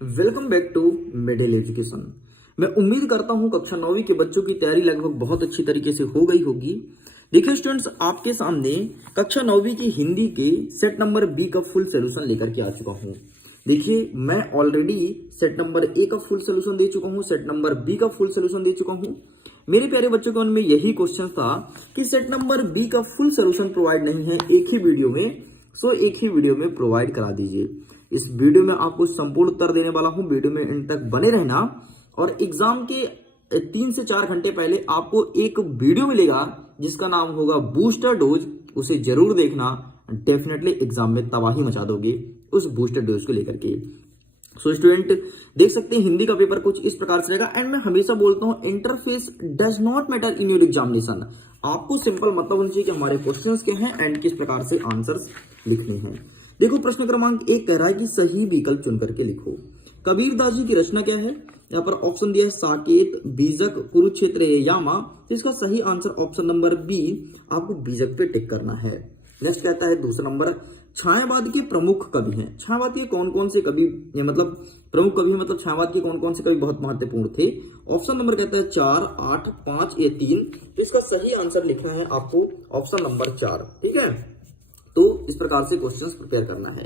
Welcome back to middle education. मैं उम्मीद करता हूं कक्षा 9वीं के बच्चों की तैयारी लगभग बहुत अच्छी तरीके से हो गई होगी। देखिए स्टूडेंट्स, आपके सामने कक्षा 9वीं की हिंदी के सेट नंबर बी का फुल सोल्यूशन लेकर के आ चुका हूं। देखिए मैं ऑलरेडी सेट नंबर ए का फुल सोल्यूशन दे चुका हूं, सेट नंबर बी का फुल सोल्यूशन दे चुका हूं। मेरे प्यारे बच्चों के मन में यही क्वेश्चन था कि सेट नंबर बी का फुल सोल्यूशन प्रोवाइड नहीं है एक ही वीडियो में, सो एक ही वीडियो में प्रोवाइड करा दीजिए। इस वीडियो में आपको संपूर्ण उत्तर देने वाला हूं, वीडियो में इन तक बने रहना। और एग्जाम के 3 से 4 घंटे पहले आपको एक वीडियो मिलेगा जिसका नाम होगा बूस्टर डोज, उसे जरूर देखना। डेफिनेटली एग्जाम में तबाही मचा दोगे उस बूस्टर डोज को लेकर के। सो स्टूडेंट देख सकते हैं हिंदी का पेपर कुछ इस प्रकार से रहेगा। एंड मैं हमेशा बोलता हूं interface does not matter in your examination. आपको सिंपल मतलब होना चाहिए कि हमारे क्वेश्चंस क्या हैं एंड किस प्रकार से आंसर्स लिखने हैं। देखो प्रश्न क्रमांक 1 कह रहा है कि सही विकल्प चुन करके लिखो। कबीरदास जी की रचना क्या है? यहाँ पर ऑप्शन दिया है साकेत, बीजक, कुरुक्षेत्र, यामा। तो इसका सही आंसर ऑप्शन नंबर बी, आपको बीजक पे टिक करना है। नेक्स्ट कहता है दूसरा नंबर, छायावाद के प्रमुख कवि हैं। छायावाद के कौन कौन से कवि, मतलब प्रमुख कवि हैं, मतलब छायावाद के कौन कौन से कवि बहुत महत्वपूर्ण थे? ऑप्शन नंबर कहता है 4, 8, 5 या 3। तो इसका सही आंसर लिखना है आपको ऑप्शन नंबर 4। ठीक है, तो इस प्रकार से क्वेश्चंस प्रिपेयर करना है।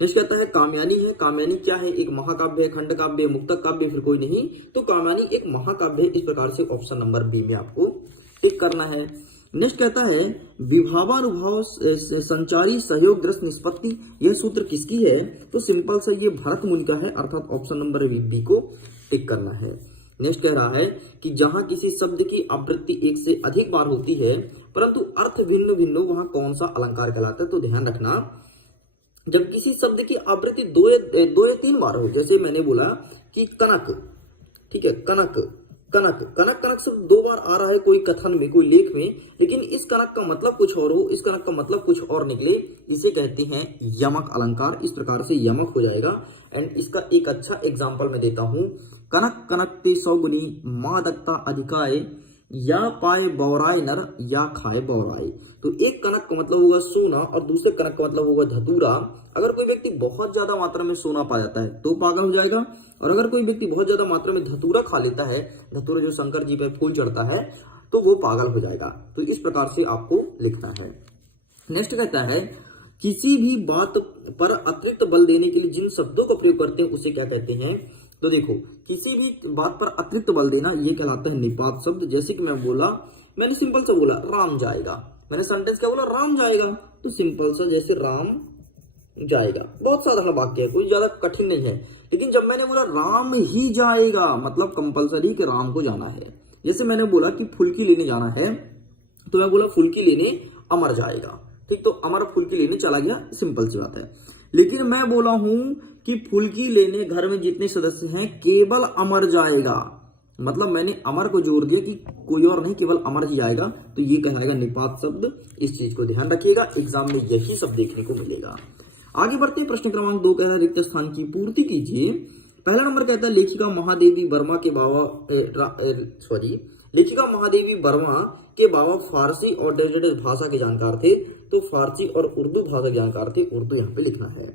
नेक्स्ट कहता है कामयानी है। कामयानी क्या है? एक महाकाव्य है, खंड काव्य, मुक्तक काव्य, फिर कोई नहीं। तो कामयानी एक महाकाव्य है। इस प्रकार से ऑप्शन नंबर बी में आपको टिक करना है। नेक्स्ट कहता है विभावानुभाव संचारी सहयोग दृश्य निष्पत्ति, यह सूत्र किसकी है? तो सिंपल सा ये भरत मुनि का है, अर्थात ऑप्शन नंबर बी को टिक करना है। नेक्स्ट कह रहा है कि जहां किसी शब्द की आवृत्ति एक से अधिक बार होती है परंतु अर्थ भिन्न भिन्न, वहां कौन सा अलंकार कहलाता है? तो ध्यान रखना, जब किसी शब्द की आवृत्ति दो या 3 बार हो, जैसे मैंने बोला कि कनक, ठीक है, कनक कनक कनक कनक शब्द 2 बार आ रहा है कोई कथन में, कोई लेख में, लेकिन इस कनक का मतलब कुछ और हो, इस कनक का मतलब कुछ और निकले, इसे कहते हैं यमक अलंकार। इस प्रकार से यमक हो जाएगा। एंड इसका एक अच्छा एग्जांपल मैं देता हूं, कनक कनकते सौगुनी मां दत्ता अधिकाय, या पाए बौराय नर या खाए बौराय। तो एक कनक का मतलब होगा सोना और दूसरे कनक का मतलब होगा धतूरा। अगर कोई व्यक्ति बहुत ज्यादा मात्रा में सोना पा जाता है तो पागल हो जाएगा, और अगर कोई व्यक्ति बहुत ज्यादा मात्रा में धतूरा खा लेता है, धतूरा जो शंकर जी पे फूल चढ़ता है, तो वो पागल हो जाएगा। तो इस प्रकार से आपको लिखना है। नेक्स्ट कहता है किसी भी बात पर अतिरिक्त बल देने के लिए जिन शब्दों का प्रयोग करते हैं उसे क्या कहते हैं? तो देखो किसी भी बात पर अतिरिक्त बल देना ये कहलाता है निपात शब्द। जैसे कि मैं बोला, मैंने सिंपल सा बोला राम जाएगा, मैंने सेंटेंस क्या बोला? राम जाएगा। तो सिंपल सा जैसे राम जाएगा, बहुत साधारण वाक्य है, कोई ज्यादा कठिन नहीं है। लेकिन जब मैंने बोला राम ही जाएगा, मतलब कंपलसरी कि राम को जाना है। जैसे मैंने बोला कि फुल्की लेने जाना है, तो मैं बोला फुल्की लेने अमर जाएगा, ठीक, तो अमर फुल्की लेने चला गया, सिंपल सी बात है। लेकिन मैं बोला हूं कि फुल्की लेने घर में जितने सदस्य हैं केवल अमर जाएगा, मतलब मैंने अमर को जोड़ दिया कि कोई और नहीं, केवल अमर ही जाएगा। तो ये कहलाएगा निपात शब्द। इस चीज को ध्यान रखिएगा, एग्जाम में यही सब देखने को मिलेगा। आगे बढ़ते हैं, प्रश्न क्रमांक 2 कह रहा है रिक्त स्थान की पूर्ति कीजिए। पहला नंबर कहता है लेखिका महादेवी वर्मा के बाबा फारसी और डेजर्ट भाषा के जानकार थे। तो फारसी और उर्दू भाषा के जानकार थे, उर्दू यहाँ पे लिखना है।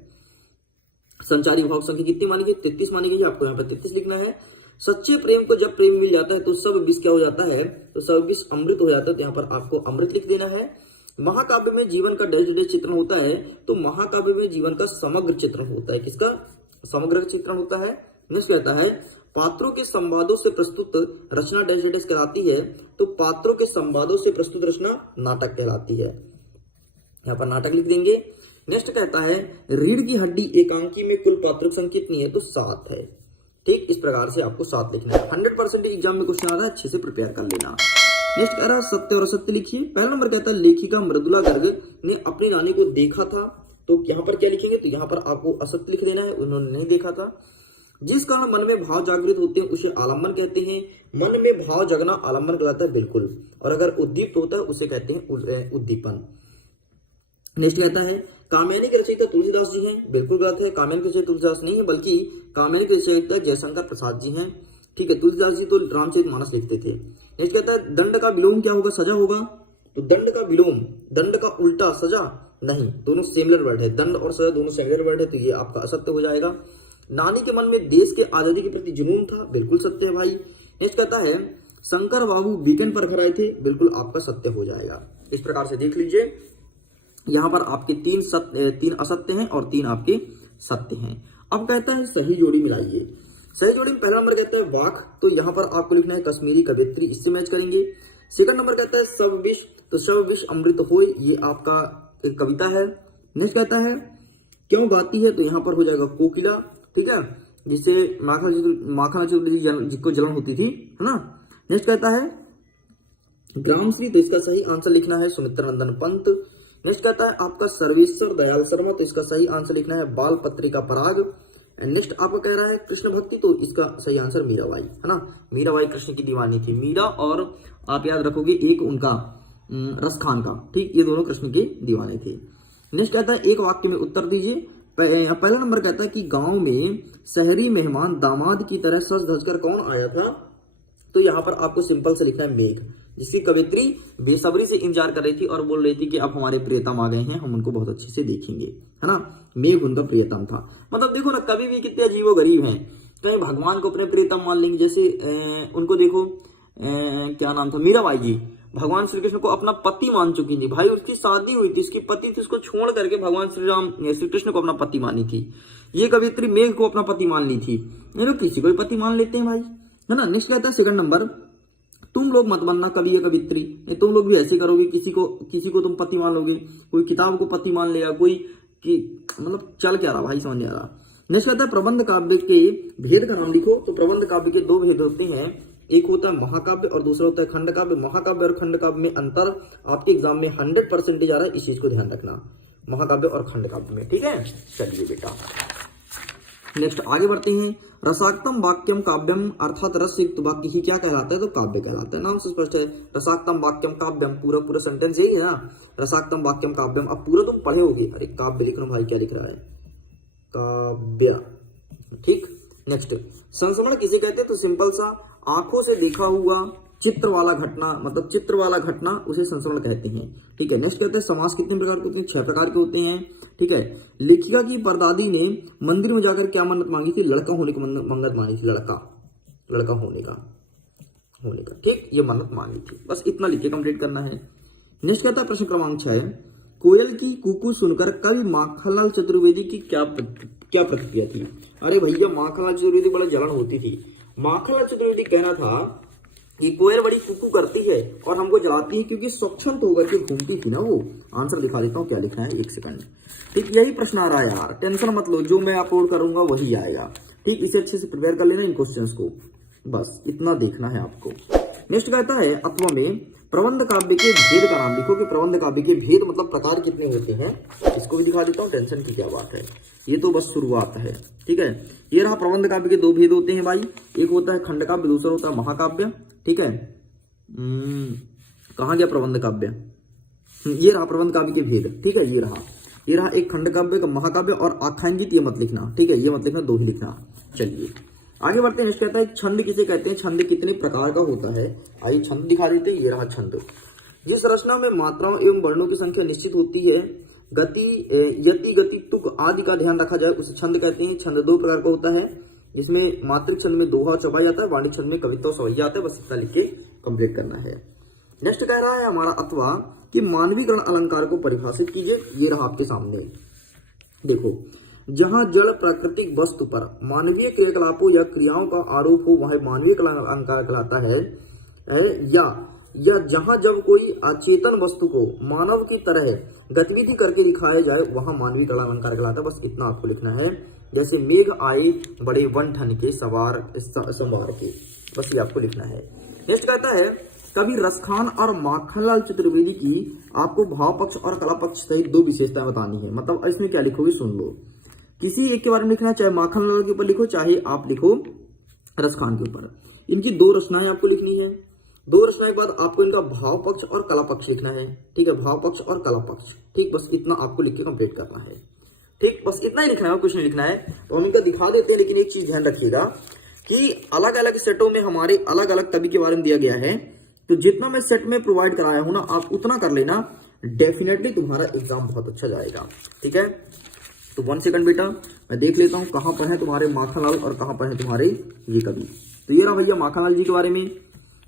संचारी विभाग संख्या कितनी मानी गई? 33 मानी गई, आपको यहाँ पे 33 लिखना है। सच्चे प्रेम को जब प्रेम मिल जाता है तो सब विष क्या हो जाता है? तो सब विष अमृत हो जाता है, तो यहाँ पर आपको अमृत लिख देना है। महाकाव्य में जीवन का डैश चित्रण होता है, तो महाकाव्य में जीवन का समग्र चित्रण होता है। किसका समग्र चित्रण होता है? नेक्स्ट कहता है पात्रों के संवादों से प्रस्तुत रचना डैश कहलाती है, तो पात्रों के संवादों से प्रस्तुत रचना नाटक कहलाती है। यहाँ पर नाटक लिख देंगे। नेक्स्ट कहता है रीढ़ की हड्डी एकांकी में कुल पात्रों की संख्या कितनी है? तो 7 है। ठीक, इस प्रकार से आपको 7 लिखना है। 100% एग्जाम में क्वेश्चन आ रहा है, अच्छे से प्रिपेयर कर लेना। नेक्स्ट कह रहा है सत्य और असत्य लिखिए। पहला नंबर कहता है लेखिका मृदुला गर्ग ने अपनी रानी को देखा था, तो यहाँ पर क्या लिखेंगे? तो यहाँ पर आपको असत्य लिख देना है, उन्होंने नहीं देखा था। जिस कारण मन में भाव जागृत होते हैं उसे आलम्बन कहते हैं। मन में भाव जगना आलम्बन कहलाता है, बिल्कुल। और अगर उद्दीप्त होता है उसे कहते हैं उद्दीपन। नेक्स्ट कहता है कामयानी के रचयिता तुलसीदास जी हैं, बिल्कुल गलत है। कामयानी के रचयिता तुलसीदास नहीं है, बल्कि कामयानी के रचयिता जयशंकर प्रसाद जी हैं। ठीक है, तुलसीदास जी तो रामचरितमानस लिखते थे। नेक्स्ट कहता है दंड का विलोम क्या होगा? सजा होगा। तो दंड का विलोम, दंड का उल्टा सजा नहीं, दोनों सिमिलर वर्ड है। दंड और सजा दोनों सिमिलर वर्ड है, तो ये आपका असत्य हो जाएगा। नानी के मन में देश के आजादी के प्रति जुनून था, बिल्कुल सत्य है भाई। नेक्स्ट कहता है शंकर बाबू वीकेंड पर घर आए थे, बिल्कुल आपका सत्य हो जाएगा। इस प्रकार से देख लीजिए, यहां पर आपके 3 असत्य हैं और 3 आपके सत्य हैं। अब कहता है सही जोड़ी मिलाइए। सही जोड़ी में पहला नंबर कहता है वाक, तो यहां पर आपको लिखना है कश्मीरी कवियत्री, इससे मैच करेंगे। सेकंड नंबर कहता है सब विष, तो सब विष अमृत होय, ये आपका एक कविता है। नेक्स्ट कहता है क्यों गाती है, तो यहां पर हो जाएगा कोकिला, ठीक है, जिससे माखन जिसको जलन होती थी, है ना। नेक्स्ट कहता है ग्रामश्री, तो इसका सही आंसर लिखना है सुमित्रा नंदन पंत। नेक्स्ट कहता है आपका सर्वेश्वर दयाल शर्मा, तो इसका सही आंसर लिखना है बाल पत्रिका पराग। नेक्स्ट आपको कह रहा है कृष्ण भक्ति, तो इसका सही आंसर मीराबाई, है ना। मीराबाई कृष्ण की दीवानी थी। मीरा और आप याद रखोगे एक उनका रसखान का, ठीक, ये दोनों कृष्ण के दीवाने थे। नेक्स्ट कहता है एक वाक्य में उत्तर दीजिए। पहला नंबर कहता है कि गांव में शहरी मेहमान दामाद की तरह सज धज कर कौन आया था, तो यहाँ पर आपको सिंपल से लिखना है मेघ, जिसकी कवित्री बेसब्री से इंतजार कर रही थी और बोल रही थी कि अब हमारे प्रियतम आ गए हैं, हम उनको बहुत अच्छे से देखेंगे, है ना। मेघ उनका प्रियतम था। मतलब देखो ना, कभी भी कितने अजीबो गरीब हैं, कहीं भगवान को अपने प्रियतम मान लेंगे। जैसे उनको देखो क्या नाम था, मीराबाई जी भगवान श्री कृष्ण को अपना पति मान चुकी थी भाई, उसकी शादी हुई थी, उसकी पति थी, उसको छोड़ करके भगवान श्री कृष्ण को अपना पति मानी थी। ये कवित्री मेघ को अपना पति मान ली थी। ये लोग किसी को भी पति मान लेते हैं भाई, है ना। नेक्स्ट कहता है सेकंड नंबर, तुम लोग मत बनना कवि या कवित्री, तुम लोग भी ऐसे करोगे, किसी को तुम पति मान लोगे, कोई किताब को पति मान लेगा, कोई मतलब चल क्या रहा भाई, समझ नहीं आ रहा। नेक्स्ट कहता है प्रबंध काव्य के भेद का नाम लिखो, तो प्रबंध काव्य के 2 भेद होते हैं, एक होता है महाकाव्य और दूसरा होता है खंड काव्य। महाकाव्य और खंड काव्य में अंतर आपके एग्जाम में 100% आ रहा है, इस चीज को ध्यान रखना, महाकाव्य और खंड काव्य में, ठीक है। चलिए बेटा नेक्स्ट आगे बढ़ते हैं। रसाक्तम वाक्यम काव्यम, अर्थात रस युक्त वाक्य ही क्या कहलाता है, तो काव्य कहलाता है। नाम से स्पष्ट है, रसाक्तम वाक्यम काव्यम, पूरा सेंटेंस यही है ना, रसाक्तम वाक्यम काव्यम। अब पूरा तुम पढ़े होगे, अरे काव्य लिख रहा हूं भाई, क्या लिख रहा है, काव्य, ठीक। नेक्स्ट संस्मरण किसे कहते हैं, तो सिंपल सा आंखों से देखा हुआ चित्र वाला घटना, मतलब चित्र वाला घटना, उसे संस्मरण कहते हैं, ठीक है। नेक्स्ट कहते हैं समास कितने प्रकार के होते हैं, 6 प्रकार के होते हैं, ठीक है। लेखिका की परदादी ने मंदिर में जाकर क्या मन्नत मांगी थी, लड़का होने की मन्नत मांगी थी, लड़का होने का, ठीक, ये मन्नत मांगी थी। बस इतना लिख के कंप्लीट करना है। नेक्स्ट कहता है प्रश्न क्रमांक 6, कोयल की कूकू सुनकर कवि माखनलाल चतुर्वेदी की क्या प्रतिक्रिया थी। अरे भैया माखनलाल चतुर्वेदी बड़ा जलन होती थी। माखनलाल चतुर्वेदी कहना था कि कोयल बड़ी कुकू करती है और हमको जलाती है क्योंकि स्वच्छंद होकर के घूमती थी ना वो। आंसर दिखा देता हूँ क्या लिखना है, 1 सेकंड, ठीक। यही प्रश्न आ रहा है यार, टेंशन मत लो, जो मैं अपलोड करूंगा वही आएगा, ठीक। इसे अच्छे से प्रिपेयर कर लेना इन क्वेश्चंस को, बस इतना देखना है आपको। नेक्स्ट कहता है अथवा में प्रबंध काव्य के भेद का नाम लिखो, कि प्रबंध काव्य के भेद मतलब प्रकार कितने होते हैं, इसको भी दिखा देता हूँ, टेंशन की क्या बात है, ये तो बस शुरुआत है, ठीक है। ये रहा प्रबंध काव्य के 2 भेद होते हैं भाई, एक होता है खंड काव्य, दूसरा होता है महाकाव्य, ठीक है। कहाँ गया प्रबंध काव्य, ये रहा प्रबंध काव्य के भेद, ठीक है। ये रहा एक खंड काव्य का, महाकाव्य और आख्यान गीत, ये मत लिखना, ठीक है, ये मत लिखना, 2 ही लिखना। चलिए आगे बढ़ते हैं। कहता है छंद किसे कहते हैं, छंद कितने प्रकार का होता है, आइए छंद दिखा देते हैं। ये रहा छंद, जिस रचना में मात्राओं एवं वर्णों की संख्या निश्चित होती है, गति, यति, गति, तुक आदि का ध्यान रखा जाए, उसे छंद कहते हैं। छंद 2 प्रकार का होता है, जिसमें मात्रिक छंद में दोहा चौपाई आता है, वाणिज्य छंद में कविता सवैया आता है। बस इतना लिख के कंप्लीट करना है। नेक्स्ट कह रहा है हमारा अथवा कि मानवीकरण अलंकार को परिभाषित कीजिए। ये रहा आपके सामने, देखो, जहां जड़ प्राकृतिक वस्तु पर मानवीय क्रियाकलापों या क्रियाओं का आरोप हो वह मानवीय अलंकार कहलाता है, या जहां जब कोई अचेतन वस्तु को मानव की तरह गतिविधि करके दिखाया जाए वहां मानवीय अलंकार कहलाता है। बस इतना आपको लिखना है। जैसे मेघ आए बड़े वन ठन के सवार के, बस ये आपको लिखना है। नेक्स्ट कहता है कवि रसखान और माखनलाल चतुर्वेदी की आपको भाव पक्ष और कला पक्ष सहित 2 विशेषताएं बतानी है। मतलब इसमें क्या लिखोगे सुन लो, किसी एक के बारे में लिखना, चाहे माखनलाल के ऊपर लिखो चाहे आप लिखो रसखान के ऊपर। इनकी 2 रचनाएं आपको लिखनी है। 2 रचनाएं के बाद आपको इनका भाव पक्ष और कला पक्ष लिखना है, ठीक है, भाव पक्ष और कला पक्ष, ठीक। बस इतना आपको लिख के कंप्लीट करना है, ठीक। बस इतना ही लिखना है, कुछ नहीं लिखना है। तो हम इनका दिखा देते हैं, लेकिन एक चीज ध्यान रखिएगा कि अलग अलग सेटों में हमारे अलग अलग कवि के बारे में दिया गया है, तो जितना मैं सेट में प्रोवाइड कराया हूं ना आप उतना कर लेना, डेफिनेटली तुम्हारा एग्जाम बहुत अच्छा जाएगा, ठीक है। तो 1 सेकंड बेटा, मैं देख लेता हूँ कहाँ पर है तुम्हारे माखनलाल और कहाँ पर है तुम्हारे ये कवि। तो ये रहा भैया माखनलाल जी के बारे में,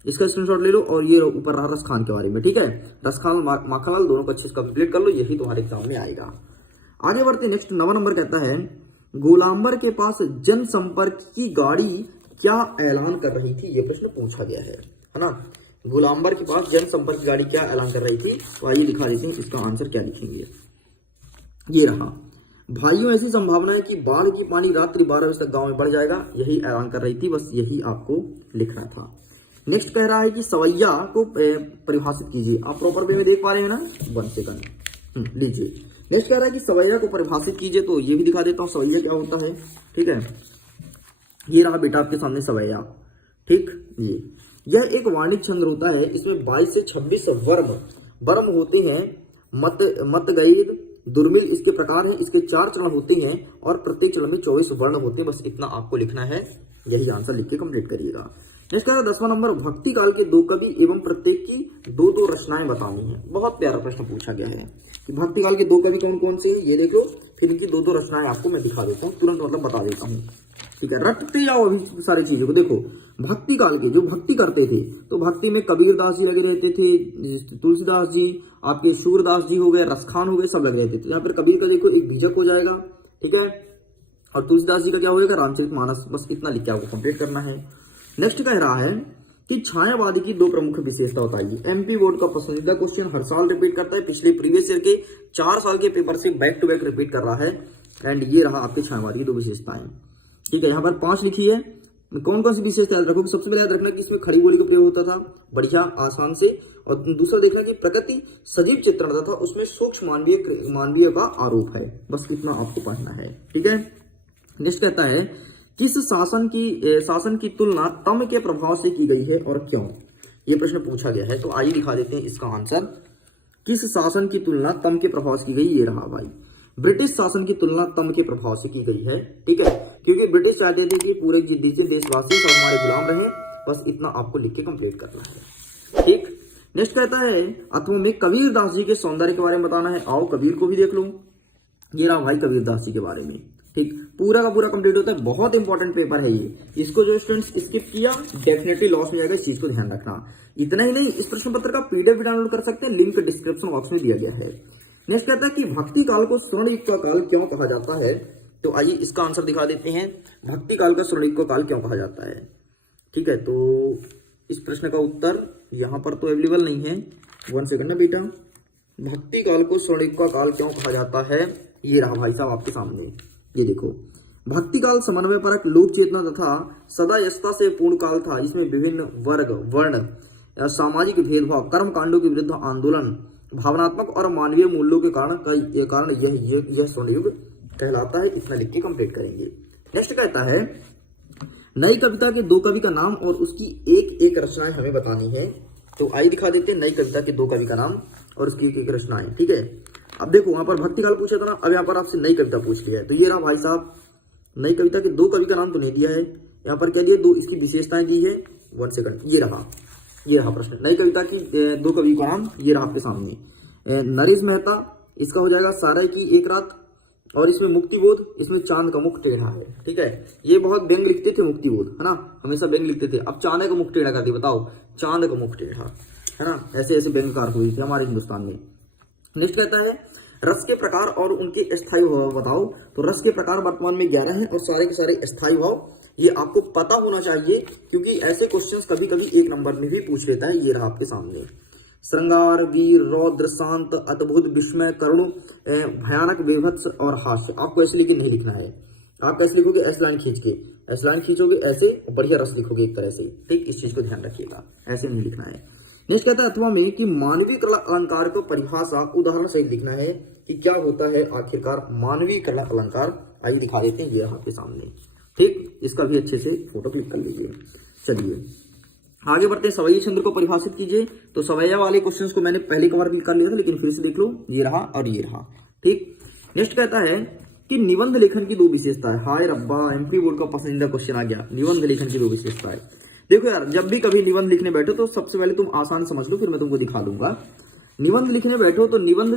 इसका स्क्रीनशॉट ले लो। और ये ऊपर रहा रस खान के बारे में, ठीक है। रस खान माखनलाल दोनों को अच्छे से कंप्लीट कर लो, यही तुम्हारे एग्जाम में आएगा। आगे बढ़ते नेक्स्ट 9 नंबर कहता है गोलांबर के पास जनसंपर्क की गाड़ी क्या ऐलान कर रही थी, ये प्रश्न पूछा गया है ना। गोलांबर के पास जनसंपर्क की गाड़ी क्या ऐलान कर रही थी, तो आइए दिखा देते हैं इसका आंसर क्या लिखेंगे। ये रहा, भाइयों ऐसी संभावना है कि बाढ़ की पानी रात्रि 12 बजे तक गांव में बढ़ जाएगा, यही ऐलान कर रही थी, बस यही आपको लिखना था। नेक्स्ट कह रहा है कि सवैया को परिभाषित कीजिए। आप प्रॉपर वे में देख पा रहे हैं ना, 1 सेकंड लीजिए। नेक्स्ट कह रहा है कि सवैया को परिभाषित कीजिए, तो ये भी दिखा देता हूँ सवैया क्या होता है, ठीक है। ये रहा बेटा आपके सामने सवैया, ठीक जी। यह एक वाणिज्य छंद होता है, इसमें 22 से 26 वर्म होते हैं। मत गैर दुर्मिल इसके प्रकार हैं, इसके 4 चरण होते हैं और प्रत्येक चरण में 24 वर्ण होते हैं, बस इतना आपको लिखना है, यही आंसर लिख के कंप्लीट करिएगा। नेक्स्ट कह रहा है 10वां नंबर, भक्ति काल के 2 कवि एवं प्रत्येक की 2-2 रचनाएं बतानी है। बहुत प्यारा प्रश्न पूछा गया है कि भक्ति काल के 2 कवि कौन कौन से हैं, ये देख लो, फिर इनकी 2-2 रचनाएं आपको मैं दिखा देता हूँ, तुरंत मतलब बता देता हूँ, ठीक है। रटते जाओ अभी सारी चीजों को। देखो भक्ति काल के जो भक्ति करते थे, तो भक्ति में कबीर दास जी लगे रहते थे, तुलसीदास जी, आपके सूरदास जी हो गए, रसखान हो गए, सब लगे रहते थे। यहाँ पर कबीर का देखो एक बीजक हो जाएगा, ठीक है, और तुलसीदास जी का क्या होगा, रामचरितमानस, बस इतना लिख के आपको कंप्लीट करना है। नेक्स्ट कह रहा है कि छायावादी की 2 प्रमुख विशेषता बताइए। एमपी बोर्ड का पसंदीदा क्वेश्चन, हर साल रिपीट करता है, पिछले प्रीवियस ईयर के 4 साल के पेपर से बैक टू बैक रिपीट कर रहा है। एंड ये रहा आपके छायावादी की 2 विशेषताएं, ठीक है। यहाँ पर 5 लिखी है, कौन कौन सी विशेषता याद रखोगे। सबसे पहले याद रखना कि इसमें खड़ी बोली का प्रयोग होता था बढ़िया आसान से, और दूसरा देखना कि प्रकृति सजीव चित्रण था, उसमें सूक्ष्म मानवीय का आरोप है, बस इतना आपको पढ़ना है, ठीक है। नेक्स्ट कहता है किस शासन की तुलना तम के प्रभाव से की गई है और क्यों, ये प्रश्न पूछा गया है। तो आइए दिखा देते हैं इसका आंसर। किस शासन की तुलना तम के प्रभाव से की गई, ये रहा भाई, ब्रिटिश शासन की तुलना तम के प्रभाव से की गई है, ठीक है, क्योंकि ब्रिटिश चाहते थे कि पूरे देशवासी सब हमारे गुलाम रहे, बस इतना आपको लिख के कंप्लीट करना है, ठीक। नेक्स्ट कहता है अथवा में कबीर दास जी के सौंदर्य के बारे में बताना है। आओ कबीर को भी देख लो, ये रहा भाई कबीर दास जी के बारे में, ठीक, पूरा का पूरा कंप्लीट होता है। बहुत इंपॉर्टेंट पेपर है ये, इसको जो स्टूडेंट्स स्किप किया डेफिनेटली लॉस में जाएगा, इस चीज को ध्यान रखना। इतना ही नहीं, इस प्रश्न पत्र का पीडीएफ भी डाउनलोड कर सकते हैं, लिंक डिस्क्रिप्शन बॉक्स में दिया गया है। नेक्स्ट कहता है कि भक्ति काल को स्वर्ण युग का काल क्यों कहा जाता है, तो आइए इसका आंसर दिखा देते हैं। भक्ति काल का स्वर्ण युग का काल क्यों कहा जाता है, ठीक है। तो इस प्रश्न का उत्तर यहाँ पर तो अवेलेबल नहीं है, 1 सेकंड ना बेटा। भक्ति काल को स्वर्ण युग का काल क्यों कहा जाता है, ये रहा भाई साहब आपके सामने, ये देखो। भक्ति काल समन्वय परक लोक चेतना तथा सदा यशता से पूर्ण काल था। इसमें विभिन्न वर्ग वर्ण सामाजिक भेदभाव कर्म कांडों के विरुद्ध आंदोलन भावनात्मक और मानवीय मूल्यों के कारण यह स्वर्ण युग कहलाता है। इतना लिख के कंप्लीट करेंगे। नेक्स्ट कहता है नई कविता के 2 कवि का नाम और उसकी एक रचनाएं हमें बतानी है। तो आइए दिखा देते हैं नई कविता के 2 कवि का नाम और उसकी एक रचनाएं, ठीक है। अब देखो वहां पर भक्ति काल पूछा था ना, अब यहाँ पर आपसे नई कविता पूछ लिया है। तो ये रहा भाई साहब, नई कविता के 2 कवि का नाम तो नहीं दिया है, यहाँ पर क्या दिया, 2 इसकी विशेषताएं दी है। 1 सेकंड, ये रहा प्रश्न, नई कविता की 2 कवि का नाम, ये रहा आपके सामने। नरेश मेहता, इसका हो जाएगा साराय की एक रात, और इसमें मुक्तिबोध, इसमें चांद का मुख टेढ़ा है, ठीक है। ये बहुत व्यंग लिखते थे मुक्तिबोध, है ना, हमेशा व्यंग लिखते थे। अब चांद का मुख टेढ़ा करते, बताओ, चांद का मुख टेढ़ा, है ना, ऐसे ऐसे व्यंगकार हुई थी हमारे हिंदुस्तान में। नेक्स्ट कहता है रस के प्रकार और उनके स्थायी भाव बताओ। तो रस के प्रकार वर्तमान में 11 हैं और सारे के सारे स्थायी भाव, ये आपको पता होना चाहिए, क्योंकि ऐसे क्वेश्चंस कभी कभी 1 नंबर में भी पूछ लेता है। ये रहा आपके सामने, श्रृंगार, वीर, रौद्र, शांत, अद्भुत, विस्मय, करुण, भयानक, विभत्स और हास्य। आपको ऐसे लिखे नहीं लिखना है, आप कैसे लिखोगे, ऐसे लाइन खींच के, ऐसे लाइन खींचोगे, ऐसे बढ़िया रस लिखोगे एक तरह से, ठीक, इस चीज को ध्यान रखिएगा, ऐसे नहीं लिखना है। नेक्स्ट कहता है अथवा में कि मानवीय कला अलंकार को परिभाषा उदाहरण सहित लिखना है कि क्या होता है आखिरकार मानवीय कला अलंकार। आइए दिखा देते हैं, ये आपके सामने, ठीक, इसका भी अच्छे से फोटो क्लिक कर लीजिए। चलिए आगे बढ़ते हैं, सवैया चंद्र को परिभाषित कीजिए। तो सवैया वाले क्वेश्चंस को मैंने पहले कवर कर लिया था, लेकिन फिर से देख लो, ये रहा और ये रहा, ठीक। नेक्स्ट कहता है कि निबंध लेखन की 2 विशेषताएं। हाय रब्बा, एमपी बोर्ड का पसंदीदा क्वेश्चन आ गया, निबंध लेखन की 2 विशेषताएं। देखो यार, जब भी कभी निबंध लिखने बैठो तो सबसे पहले तुम आसान समझ लो, फिर मैं तुमको दिखा दूंगा। निबंध लिखने बैठो तो निबंध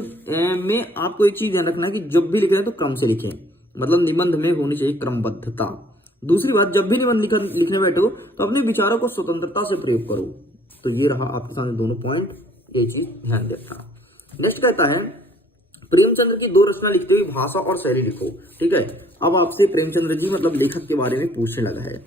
में आपको एक चीज ध्यान रखना है कि जब भी लिख रहे हैं तो क्रम से लिखें। मतलब निबंध में होनी चाहिए क्रमबद्धता। दूसरी बात, जब भी निबंध लिखने बैठो तो अपने विचारों को स्वतंत्रता से प्रयोग करो। तो ये रहा आपके सामने दोनों पॉइंट, ये चीज ध्यान रखना। नेक्स्ट कहता है प्रेमचंद्र की 2 रचना लिखते हुए भाषा और शैली लिखो। ठीक है, अब आपसे प्रेमचंद्र जी मतलब लेखक के बारे में पूछने लगा है।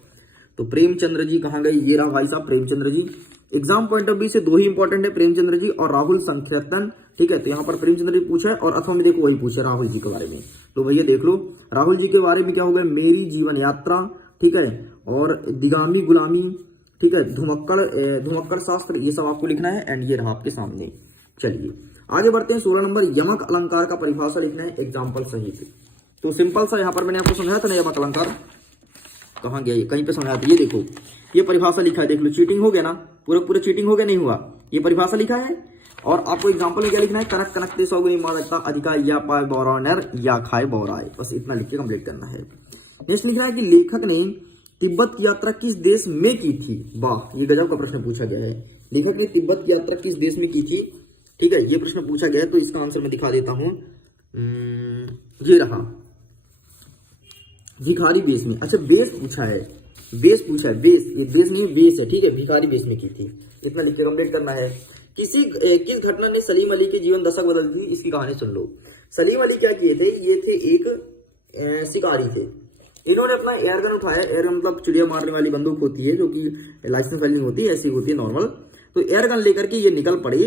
तो प्रेमचंद्र जी कहाँ गए, ये रहा भाई साहब Premchandra ji. Exam point of view से 2 ही इंपॉर्टेंट है, प्रेमचंद्र जी और राहुल संकीर्तन। ठीक है, तो यहाँ पर प्रेमचंद्र जी पूछा है और अथवा में देखो वही पूछे राहुल जी के बारे में। तो भैया देख लो राहुल जी के बारे में क्या हो गया, मेरी जीवन यात्रा, ठीक है, और दिगामी गुलामी, ठीक है, धुमक्कड़ शास्त्र, ये सब आपको लिखना है। एंड ये रहा आपके सामने। चलिए आगे बढ़ते हैं। 16 नंबर, यमक अलंकार का परिभाषा लिखना है एग्जाम्पल सहित। तो सिंपल सा यहाँ पर मैंने आपको समझाया था ना, यमक अलंकार कहाँ गया, ये कहीं पे समझाया था। ये देखो ये परिभाषा लिखा है, देख लो चीटिंग हो गया ना, पूरा चीटिंग हो गया, नहीं हुआ। ये परिभाषा लिखा है और आपको एग्जाम्पल में क्या लिखना है, कनक कनकते सौगुनी मादकता अधिकार या पाए बौरानर या खाए बौराए, बस इतना लिख के कंप्लीट करना है। नेक्स्ट लिखना है कि लेखक ने तिब्बत की यात्रा किस देश में की थी। वाह, ये गजब का प्रश्न पूछा गया है। लेखक ने तिब्बत की यात्रा किस देश में की थी, ठीक है, ये प्रश्न पूछा गया है। तो इसका आंसर मैं दिखा देता हूं, ये रहा भिखारी बेस में। अच्छा बेस पूछा है, बेस पूछा है, बेस, ये देश नहीं बेस है, ठीक है, भिखारी बेस में की थी, इतना लिख के कंप्लीट करना है। किस घटना ने सलीम अली के जीवन दशक बदल दी, इसकी कहानी सुन लो। सलीम अली क्या किए थे, ये थे एक शिकारी थे। इन्होंने अपना एयरगन उठाया, एयरगन मतलब चिड़िया मारने वाली बंदूक होती है जो कि लाइसेंस वाली होती है, ऐसी होती है नॉर्मल। तो एयरगन लेकर के ये निकल पड़े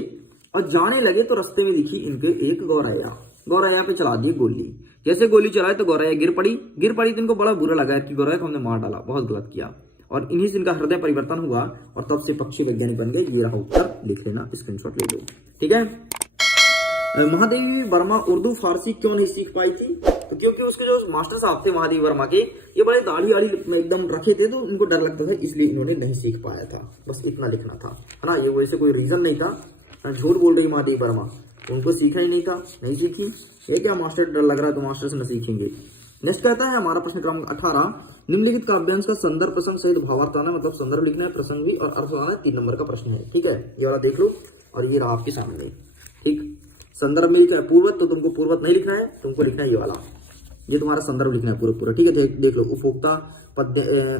और जाने लगे तो रास्ते में दिखी इनके एक गौरैया। गौरैया पे चला दी गोली। जैसे गोली चलाए तो गौरैया गिर पड़ी तो इनको बड़ा बुरा लगा कि गौरैया को हमने मार डाला, बहुत गलत किया। और इन्हीं से इनका हृदय परिवर्तन हुआ और तब से पक्षी वैज्ञानिक बन गए। ये रहा उत्तर, लिख लेना, स्क्रीनशॉट ले लो। ठीक है, महादेवी वर्मा उर्दू फारसी क्यों नहीं सीख पाई थी, तो क्योंकि उसके जो मास्टर साहब थे महादेवी वर्मा के, ये बड़े दाढ़ी वाड़ी एकदम रखे थे, तो इनको डर लगता था, इसलिए इन्होंने नहीं सीख पाया था। बस इतना लिखना था, है ना। ये वैसे कोई रीजन नहीं था, झूठ बोल रही महादेवी वर्मा, उनको सीखा ही नहीं था, नहीं सीखी। ये क्या मास्टर डर लग रहा है तो मास्टर से न सीखेंगे। नेक्स्ट कहता है हमारा प्रश्न क्रमांक 18, निम्नलिखित काव्यांश का संदर्भ प्रसंग सहित भावार्थ आना, मतलब संदर्भ लिखना है, प्रसंग भी और अर्थ आना है। 3 नंबर का प्रश्न है। ठीक है, ये वाला देख लो और ये रहा आपके सामने। ठीक, संदर्भ में लिखा है पूर्वत, तो तुमको पूर्वत नहीं लिखना है, तुमको लिखना है ये वाला, ये तुम्हारा संदर्भ लिखना है पूरा। ठीक है, देख लो।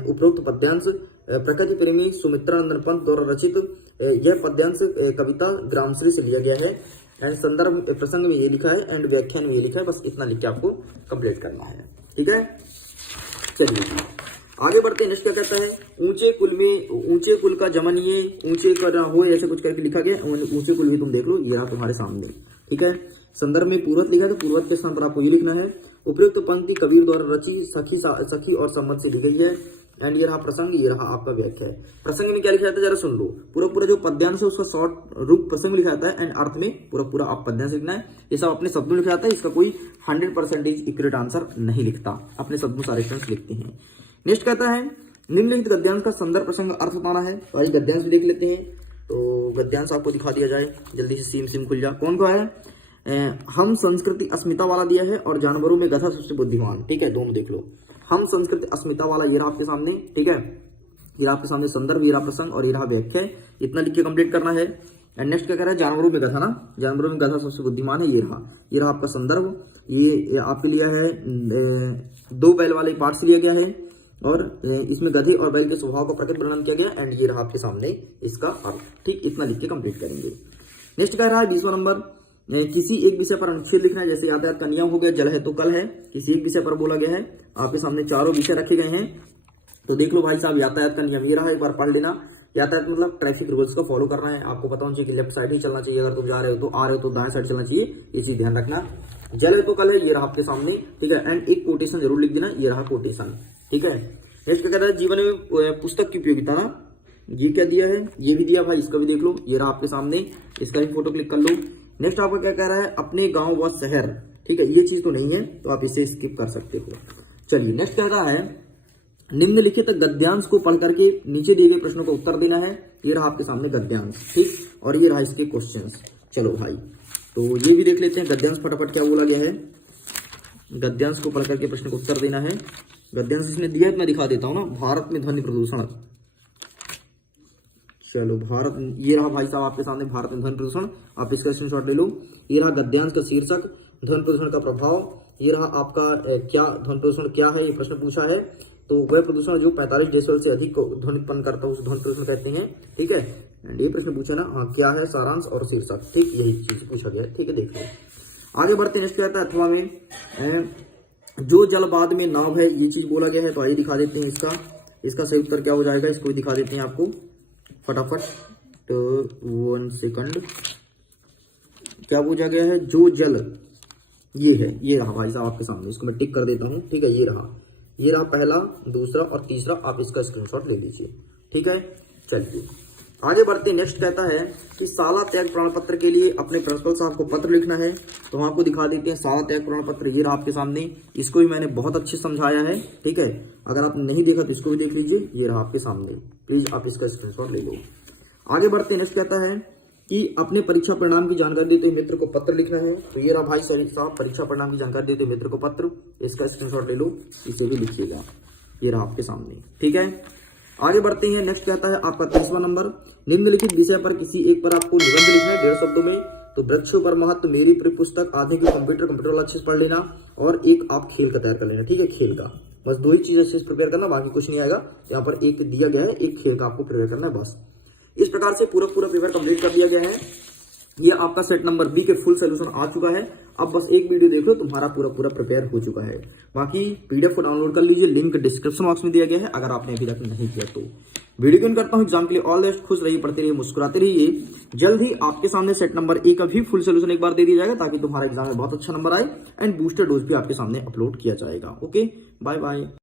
उपरोक्त पद्यांश प्रकृति प्रेमी सुमित्रा नंदन पंत द्वारा रचित यह पद्यांश कविता ग्रामश्री से लिया गया है। एंड संदर्भ प्रसंग में ये लिखा है एंड व्याख्यान में ये लिखा है। बस इतना लिख के आपको कंप्लीट करना है। ठीक है, चलिए आगे बढ़ते हैं। नेक्स्ट क्या कहता है, ऊंचे कुल का जमन, ये ऊंचे का हो ऐसे कुछ करके लिखा गया। ऊंचे कुल भी तुम देख लो, ये रहा तुम्हारे सामने। ठीक है, संदर्भ में पूर्वत लिखा है, तो पूर्वत के स्थान पर आपको ये लिखना है। उपयुक्त पंक्ति कबीर द्वारा रची सखी और सम्मत से ली गई है। एंड ये रहा प्रसंग, ये रहा आपका व्याख्या है। प्रसंग में क्या लिखा जाता है जरा सुन लो। पूरा जो पद्यांश है उसका शॉर्ट रूप प्रसंग लिखा जाता है। एंड अर्थ में पूरा आप पद्यांश लिखना है। ये सब अपने शब्दों में लिखा जाता है, इसका कोई 100% एक्यूरेट आंसर नहीं लिखता, अपने शब्दों सारे स्टूडेंट्स लिखते हैं। नेक्स्ट कहता है निम्नलिखित गद्यांश का संदर्भ प्रसंग अर्थ बताना है। तो आज गद्यांश भी देख लेते हैं। तो गद्यांश आपको दिखा दिया जाए, जल्दी से सिम खुल जा। कौन है, हम संस्कृति अस्मिता वाला दिया है और जानवरों में गधा सबसे बुद्धिमान। ठीक है, दोनों देख लो। हम संस्कृति अस्मिता वाला ये रहा आपके सामने। ठीक है, ये रहा आपके सामने संदर्भ, ये रहा प्रसंग और ये रहा व्याख्या। इतना लिख के कंप्लीट करना है। एंड नेक्स्ट क्या कह रहा है, जानवरों में गधा ना, जानवरों में गधा सबसे बुद्धिमान है। ये रहा आपका संदर्भ। ये आपके लिया है 2 बैल वाले पार्ट से लिया गया है और इसमें गधे और बैल के स्वभाव का प्रकट वर्णन किया गया। एंड ये रहा आपके सामने इसका अर्थ। ठीक, इतना लिख के कंप्लीट करेंगे। नेक्स्ट कह रहा है 20वां नंबर, किसी एक विषय पर अनुच्छेद लिखना है। जैसे यातायात का नियम हो गया, जल है तो कल है, किसी एक विषय पर बोला गया है। आपके सामने 4 विषय रखे गए हैं। तो देख लो भाई साहब, यातायात का नियम ये रहा, एक बार पढ़ लेना। यातायात मतलब ट्रैफिक रूल्स को फॉलो करना है। आपको पता होना चाहिए कि लेफ्ट साइड ही चलना चाहिए, अगर तुम जा रहे हो तो, आ रहे हो तो दाएं साइड चलना चाहिए, ये चीज ध्यान रखना। जल है तो कल है, ये रहा आपके सामने। ठीक है, एंड एक कोटेशन जरूर लिख देना, ये रहा कोटेशन। ठीक है, नेक्स्ट क्या कहता है, जीवन में पुस्तक की उपयोगिता ना, ये क्या दिया है, ये भी दिया भाई, इसका भी देख लो, ये रहा आपके सामने, इसका भी फोटो क्लिक कर लो। नेक्स्ट आपका क्या कह रहा है, अपने गांव व शहर। ठीक है, ये चीज तो नहीं है तो आप इसे स्किप कर सकते हो। चलिए नेक्स्ट कह रहा है निम्नलिखित गद्यांश को पढ़ करके नीचे दिए गए प्रश्नों का उत्तर देना है। ये रहा आपके सामने गद्यांश। ठीक, और ये रहा इसके क्वेश्चंस। चलो भाई, तो ये भी देख लेते हैं गद्यांश फटाफट क्या बोला गया है। गद्यांश को पढ़ करके प्रश्न का उत्तर देना है। गद्यांश इसने दिया है, मैं दिखा देता हूँ ना। भारत में ध्वनि प्रदूषण, चलो भारत, ये रहा भाई साहब आपके सामने भारत में ध्वनि प्रदूषण, आप इसका स्क्रीनशॉट ले लो। ये रहा गद्यांश का शीर्षक, ध्वनि प्रदूषण का प्रभाव। ये रहा आपका क्या ध्वनि प्रदूषण क्या है, ये प्रश्न पूछा है। तो वह प्रदूषण जो 45 डेसिबल से अधिक ध्वनि उत्पन्न करता है उस ध्वनि प्रदूषण कहते हैं। ठीक है, एंड ये प्रश्न पूछा ना, हाँ क्या है सारांश और शीर्षक, ठीक यही चीज पूछा गया है। ठीक है, देख लो आगे बढ़ते हैं। नेक्स्ट कहता है अथवा में जो जल बाद में नाव है, ये चीज बोला गया है। तो आइए दिखा देते हैं इसका सही उत्तर क्या हो जाएगा, इसको भी दिखा देते हैं आपको फटाफट। तो 1 सेकंड, क्या पूछा गया है, जो जल, ये है, ये रहा भाई साहब आपके सामने, इसको मैं टिक कर देता हूं। ठीक है, ये रहा पहला, दूसरा और तीसरा, आप इसका स्क्रीनशॉट ले लीजिए। ठीक है, चलिए आगे बढ़ते। नेक्स्ट कहता है कि शाला त्याग प्रमाण पत्र के लिए अपने प्रिंसिपल साहब को पत्र लिखना है। तो हम आपको दिखा देते हैं शाला त्याग प्रमाण पत्र, ये रहा आपके सामने। इसको भी मैंने बहुत अच्छे समझाया है। ठीक है, अगर आपने नहीं देखा तो इसको भी देख लीजिए, ये रहा आपके सामने, प्लीज आप इसका स्क्रीनशॉट ले लो। आगे बढ़ते। नेक्स्ट कहता है कि अपने परीक्षा परिणाम की जानकारी देते हुए मित्र को पत्र लिखना है। तो ये रहा भाई साहब परीक्षा परिणाम की जानकारी देते हुए मित्र को पत्र, इसका स्क्रीनशॉट ले लो, इसे भी लिखिएगा, ये रहा आपके सामने। ठीक है, आगे बढ़ते हैं। नेक्स्ट कहता है आपका 30वां नंबर, निम्नलिखित विषय पर किसी एक पर आपको निबंध लिखना है 1.5 शब्दों में। तो वृक्षों पर महत्व, मेरी प्रिय पुस्तक, आधे की कंप्यूटर वाला अच्छे से पढ़ लेना, और एक आप खेल का तैयार कर लेना। ठीक है, खेल का बस 2 ही चीज अच्छे से प्रिपेयर करना, बाकी कुछ नहीं आएगा। यहाँ पर एक दिया गया है, एक खेल का आपको प्रिपेयर करना है बस। इस प्रकार से पूरा पेपर कंप्लीट कर दिया गया है। ये आपका सेट नंबर बी के फुल सोल्यूशन आ चुका है। अब बस एक वीडियो देख लो, तुम्हारा पूरा प्रिपेयर हो चुका है। बाकी पीडीएफ को डाउनलोड कर लीजिए, लिंक डिस्क्रिप्शन बॉक्स में दिया गया है, अगर आपने अभी तक नहीं किया तो। वीडियो को करता हूं एग्जाम के लिए ऑल द बेस्ट, खुश रहिए, पढ़ते रहिए, मुस्कुराते रहिए। जल्द ही आपके सामने सेट नंबर ए का भी फुल सोल्यूशन एक बार दे दिया जाएगा, ताकि तुम्हारा एग्जाम में बहुत अच्छा नंबर आए, एंड बूस्टर डोज भी आपके सामने अपलोड किया जाएगा। Okay, bye bye.